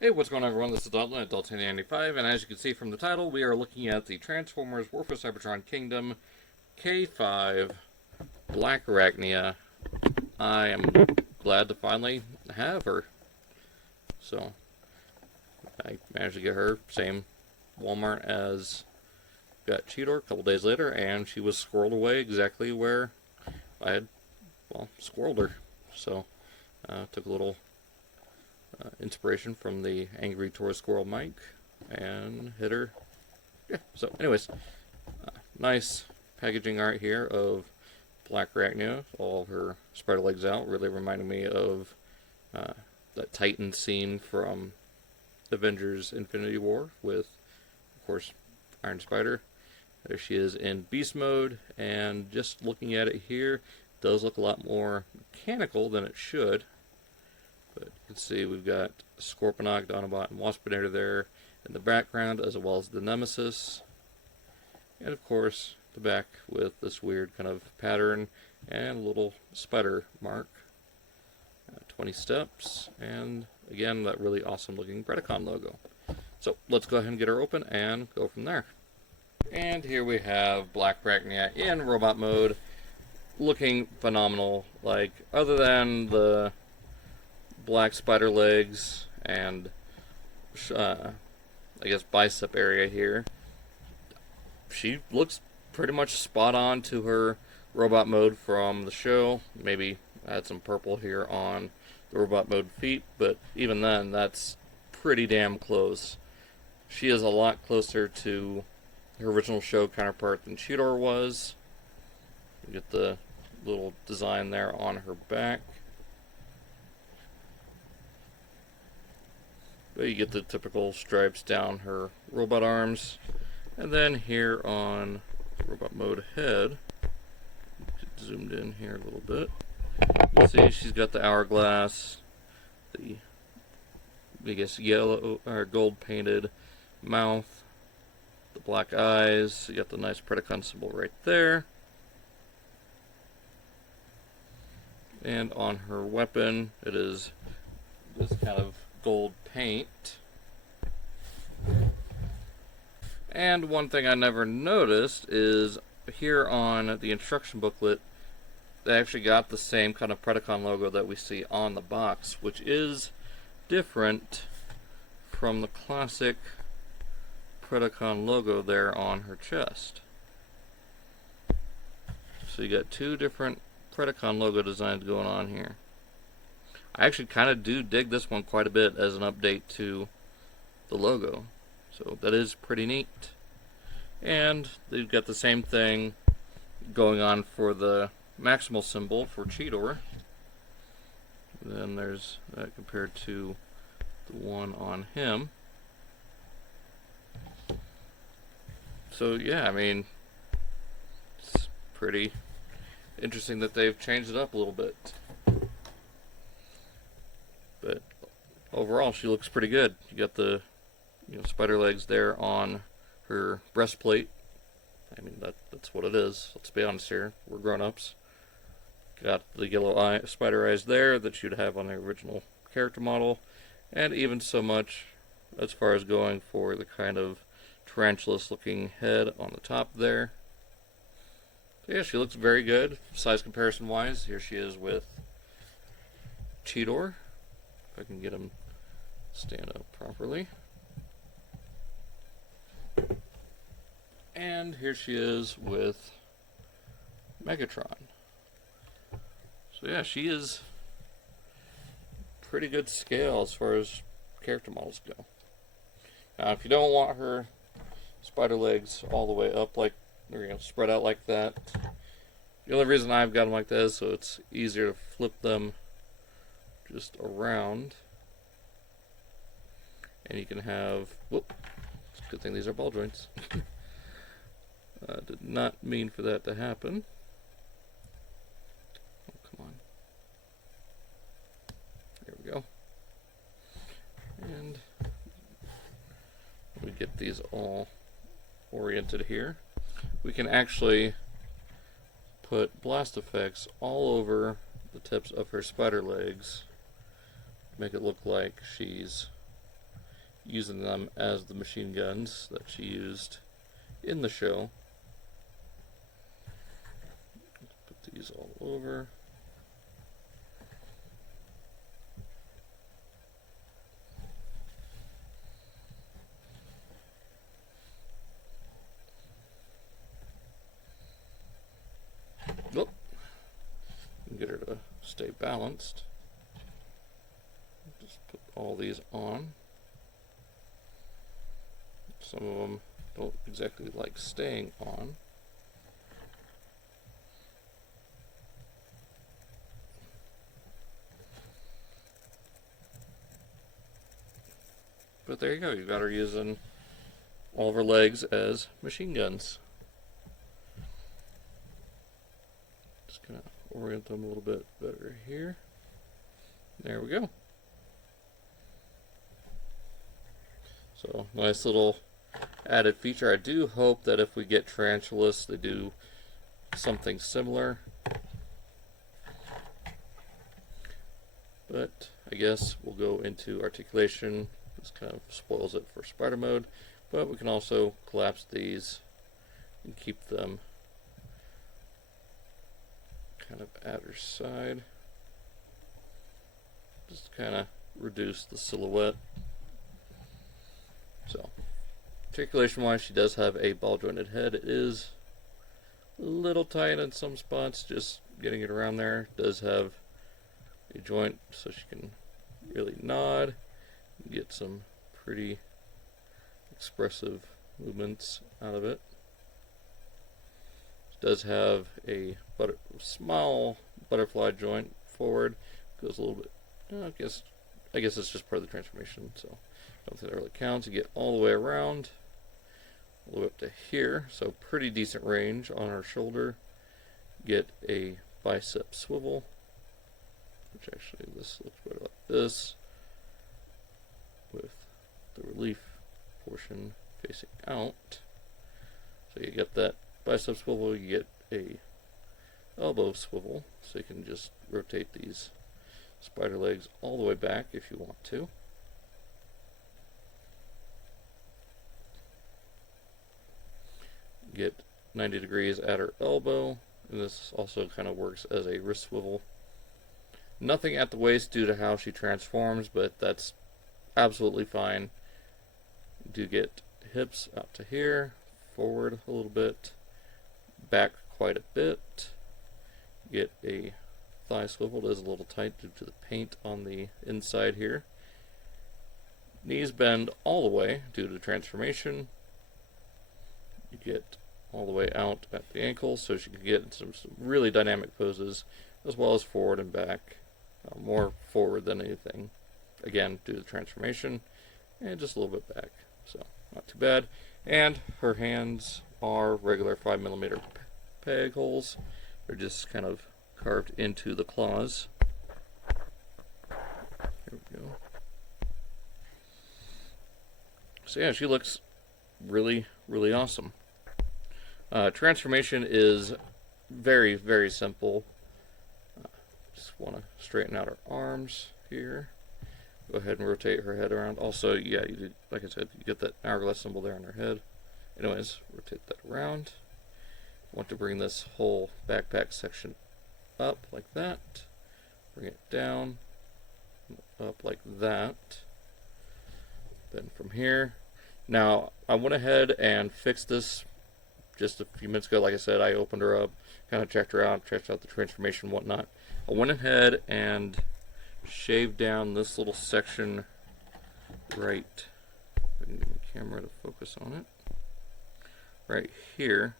Hey, what's going on, everyone? This is Dalton at Dalton95, and as you can see from the title, we are looking at the Transformers War for Cybertron Kingdom K-5 Blackarachnia. I am glad to finally have her. So, I managed to get her, same Walmart as got Cheetor a couple days later, and she was squirreled away exactly where I had, well, squirreled her. So, took a little inspiration from the Angry Tourist Squirrel Mike and hit her. Yeah, so anyways, nice packaging art here of Blackarachnia, all of her spider legs out, really reminding me of that Titan scene from Avengers Infinity War with, of course, Iron Spider. There she is in beast mode, and just looking at it here, it does look a lot more mechanical than it should. But you can see we've got Scorponok, Dinobot, and Waspinator there in the background, as well as the Nemesis. And of course, the back with this weird kind of pattern and a little spider mark. 20 steps, and again, that really awesome looking Predacon logo. So let's go ahead and get her open and go from there. And here we have Blackarachnia in robot mode, looking phenomenal. Like, other than the black spider legs and I guess bicep area here, she looks pretty much spot on to her robot mode from the show. Maybe add some purple here on the robot mode feet, but even then, that's pretty damn close. She is a lot closer to her original show counterpart than Cheetor was. You get the little design there on her back. But you get the typical stripes down her robot arms. And then here on robot mode head, zoomed in here a little bit, you can see she's got the hourglass, the biggest yellow or gold painted mouth, the black eyes. You got the nice Predacon symbol right there. And on her weapon, it is this kind of gold paint. And one thing I never noticed is here on the instruction booklet, they actually got the same kind of Predacon logo that we see on the box, which is different from the classic Predacon logo there on her chest. So you got two different Predacon logo designs going on here. I actually kind of do dig this one quite a bit as an update to the logo. So that is pretty neat. And they've got the same thing going on for the maximal symbol for Cheetor. Then there's that compared to the one on him. So yeah, I mean, it's pretty interesting that they've changed it up a little bit. But overall, she looks pretty good. You got the spider legs there on her breastplate. I mean, that's what it is. Let's be honest here. We're grown-ups. Got the yellow spider eyes there that you'd have on the original character model. And even so much as far as going for the kind of tarantulas-looking head on the top there. So yeah, she looks very good. Size comparison-wise, here she is with Cheetor. If I can get him stand up properly. And here she is with Megatron. So yeah, she is pretty good scale as far as character models go. Now, if you don't want her spider legs all the way up, like they're spread out like that, the only reason I've got them like that is so it's easier to flip them just around, and you can have, whoop, it's a good thing these are ball joints. Did not mean for that to happen. Oh, come on. There we go. And we get these all oriented here. We can actually put blast effects all over the tips of her spider legs, make it look like she's using them as the machine guns that she used in the show. Put these all over. Whoop. Get her to stay balanced. Just put all these on. Some of them don't exactly like staying on. But there you go, you've got her using all of her legs as machine guns. Just gonna orient them a little bit better here. There we go. So, nice little added feature. I do hope that if we get tarantulas, they do something similar. But I guess we'll go into articulation. This kind of spoils it for spider mode. But we can also collapse these and keep them kind of at her side. Just kind of reduce the silhouette. So, articulation wise, she does have a ball jointed head. It is a little tight in some spots, just getting it around there. It does have a joint so she can really nod and get some pretty expressive movements out of it. It does have a small butterfly joint forward. Goes a little bit, I guess it's just part of the transformation, so I don't think that really counts. You get all the way around, all the way up to here, so pretty decent range on her shoulder. Get a bicep swivel, which actually this looks better like this, with the relief portion facing out. So you get that bicep swivel, you get a elbow swivel, so you can just rotate these spider legs all the way back if you want to. Get 90 degrees at her elbow, and this also kind of works as a wrist swivel. Nothing at the waist due to how she transforms, but that's absolutely fine. Do get hips out to here, forward a little bit, back quite a bit. Get a thigh swivel. It is a little tight due to the paint on the inside here. Knees bend all the way due to transformation. You get all the way out at the ankles, so she can get into some really dynamic poses, as well as forward and back. More forward than anything, again due to the transformation, and just a little bit back, so not too bad. And her hands are regular 5mm peg holes. They're just kind of carved into the claws. There we go. So yeah, she looks really, really awesome. Transformation is very, very simple. Just want to straighten out her arms here. Go ahead and rotate her head around. Also, yeah, you did, like I said, you get that hourglass symbol there on her head. Anyways, rotate that around. Want to bring this whole backpack section up like that. Bring it down, up like that. Then from here. Now, I went ahead and fixed this just a few minutes ago. Like I said, I opened her up, kind of checked her out, checked out the transformation and whatnot. I went ahead and shaved down this little section right, I can get my camera to focus on it, right here,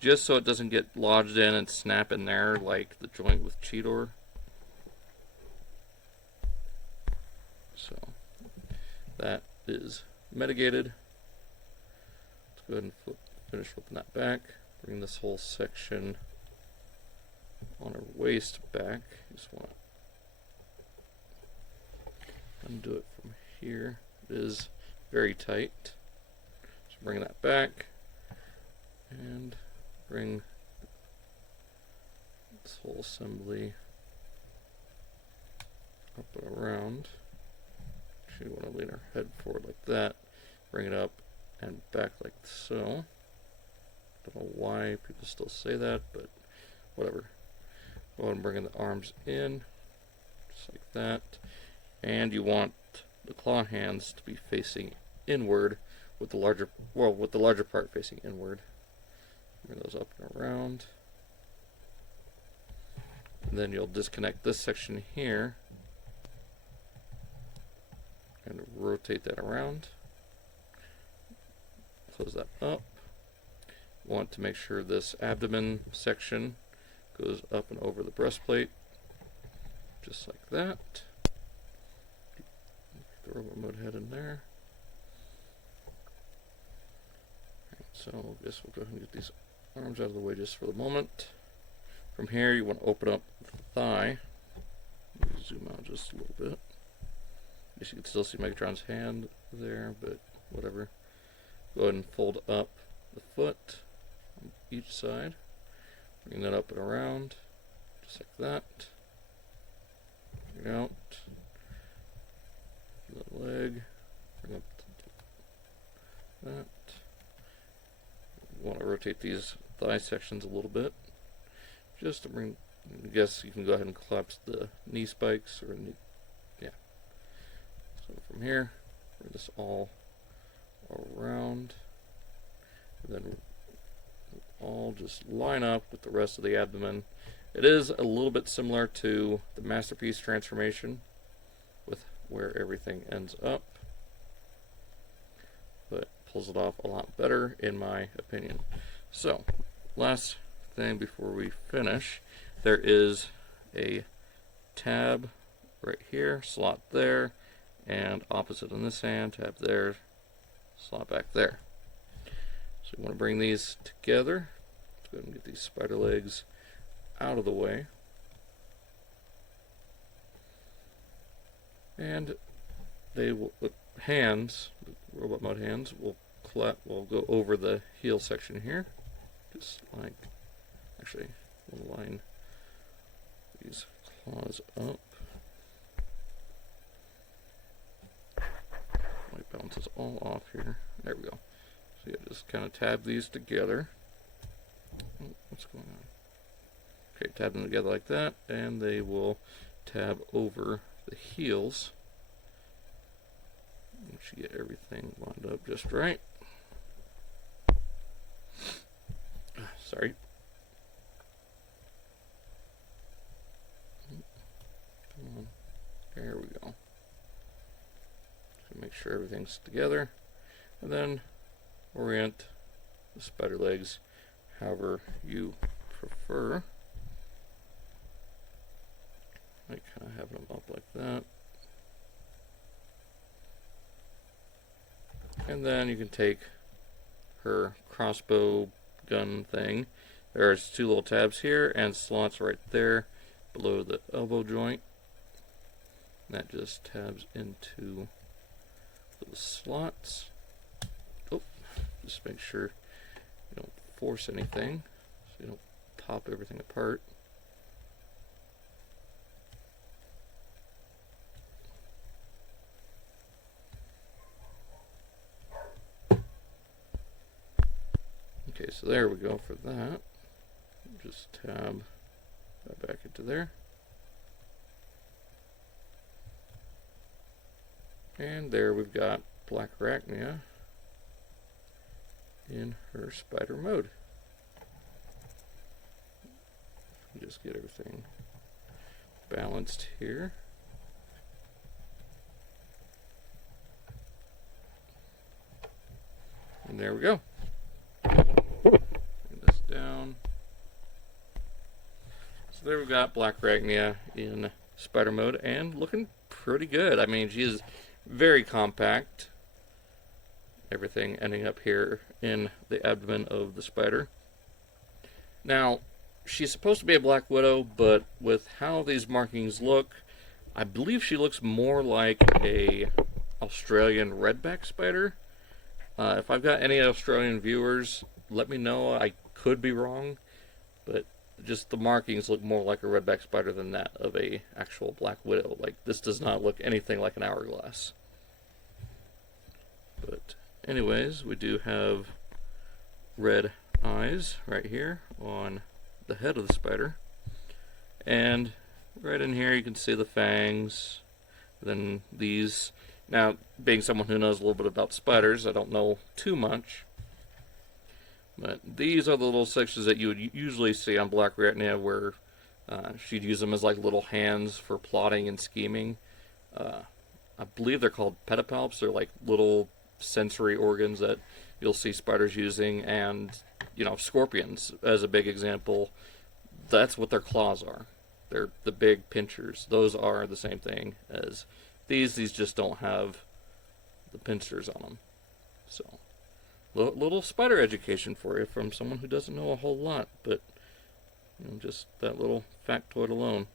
just so it doesn't get lodged in and snap in there like the joint with Cheetor. So that is mitigated. Let's go ahead and finish flipping that back. Bring this whole section on her waist back. Just want to undo it from here. It is very tight. So bring that back and bring this whole assembly up and around. you want to lean her head forward like that, bring it up and back like so. Don't know why people still say that, but whatever. Go ahead and bring in the arms in, just like that. And you want the claw hands to be facing inward, with the larger part facing inward. Bring those up and around. And then you'll disconnect this section here and rotate that around. Close that up. Want to make sure this abdomen section goes up and over the breastplate, just like that. Keep the robot mode head in there. So I guess we'll go ahead and get these arms out of the way just for the moment. From here, you want to open up the thigh. Let me zoom out just a little bit. I guess you can still see Megatron's hand there, but whatever. Go ahead and fold up the foot on each side. Bring that up and around, just like that. Bring it out. The leg. Bring up that. You want to rotate these thigh sections a little bit, just to bring. I guess you can go ahead and collapse the knee spikes or knee. Yeah. So from here, bring this all around, and then all just line up with the rest of the abdomen. It is a little bit similar to the Masterpiece transformation, with where everything ends up, but pulls it off a lot better in my opinion. So last thing before we finish, there is a tab right here, slot there, and opposite on this hand, tab there, slot back there. So you want to bring these together. Let's go ahead and get these spider legs out of the way. And they will, the hands, the robot mode hands, will go over the heel section here. Just like, actually, we'll line these claws up. White balance is all off here. There we go. So you just kind of tab these together. Oh, what's going on? Okay, tab them together like that, and they will tab over the heels. Make sure you get everything lined up just right. Sorry. Come on. There we go. So make sure everything's together, and then orient the spider legs however you prefer. I kind of have them up like that. And then you can take her crossbow gun thing. There's two little tabs here and slots right there below the elbow joint. And that just tabs into those slots. Oh, just make sure you don't force anything so you don't pop everything apart. Okay, so there we go for that. Just tab that back into there. And there we've got Blackarachnia in her spider mode. Just get everything balanced here. And there we go. Bring this down. So there we've got Blackarachnia in spider mode and looking pretty good. I mean, she is very compact. Everything ending up here in the abdomen of the spider. Now, she's supposed to be a Black Widow, but with how these markings look, I believe she looks more like a Australian redback spider. If I've got any Australian viewers, let me know. I could be wrong, but just the markings look more like a redback spider than that of a actual Black Widow. Like, this does not look anything like an hourglass. anyways, we do have red eyes right here on the head of the spider. And right in here you can see the fangs. Then these. Now, being someone who knows a little bit about spiders, I don't know too much. But these are the little sections that you would usually see on Blackarachnia, where she'd use them as like little hands for plotting and scheming. I believe they're called pedipalps. They're like little sensory organs that you'll see spiders using, and scorpions as a big example. That's what their claws are. They're the big pinchers. Those are the same thing as these. These just don't have the pinchers on them. So, little spider education for you from someone who doesn't know a whole lot, but just that little factoid alone.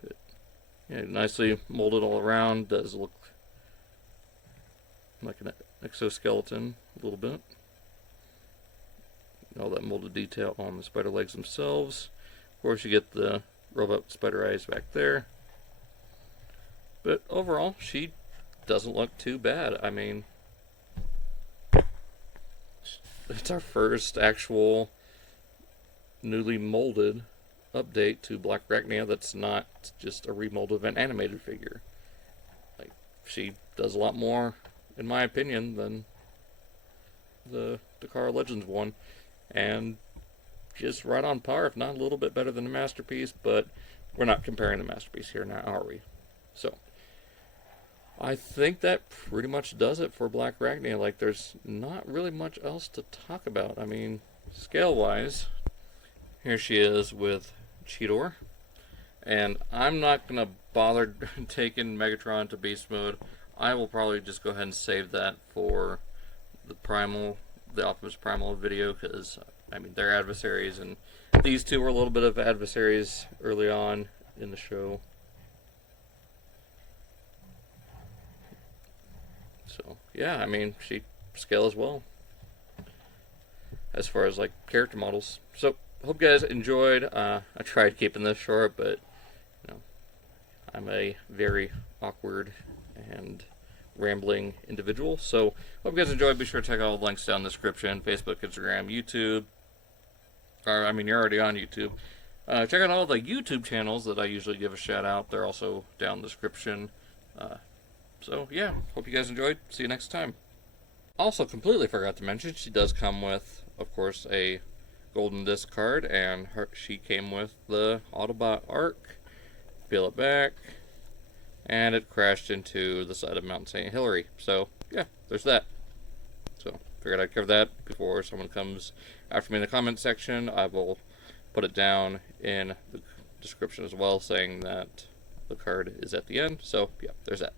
But yeah, nicely molded all around. Does look like an exoskeleton a little bit. All that molded detail on the spider legs themselves. Of course, you get the robot spider eyes back there. But overall, she doesn't look too bad. I mean, it's our first actual newly molded update to Blackarachnia that's not just a remold of an animated figure. Like, she does a lot more, in my opinion, than the Dakar Legends one. And just right on par, if not a little bit better than the Masterpiece, but we're not comparing the Masterpiece here now, are we? So, I think that pretty much does it for Blackarachnia. Like, there's not really much else to talk about. I mean, scale-wise, here she is with Cheetor. And I'm not going to bother taking Megatron to Beast Mode. I will probably just go ahead and save that for the Optimus Primal video, because I mean, they're adversaries, and these two were a little bit of adversaries early on in the show. So yeah, I mean, she scales well as far as like character models. So hope you guys enjoyed. I tried keeping this short, but I'm a very awkward and rambling individual. So hope you guys enjoyed. Be sure to check out all the links down in the description: Facebook, Instagram, YouTube. I mean, you're already on YouTube. Check out all the YouTube channels that I usually give a shout out. They're also down in the description. So yeah, hope you guys enjoyed. See you next time. Also, completely forgot to mention, she does come with, of course, a golden disc card, and she came with the Autobot Arc. Peel it back, and it crashed into the side of Mount St. Hilary. So yeah, there's that. So figured I'd cover that before someone comes after me in the comment section. I will put it down in the description as well, saying that the card is at the end. So yeah, there's that.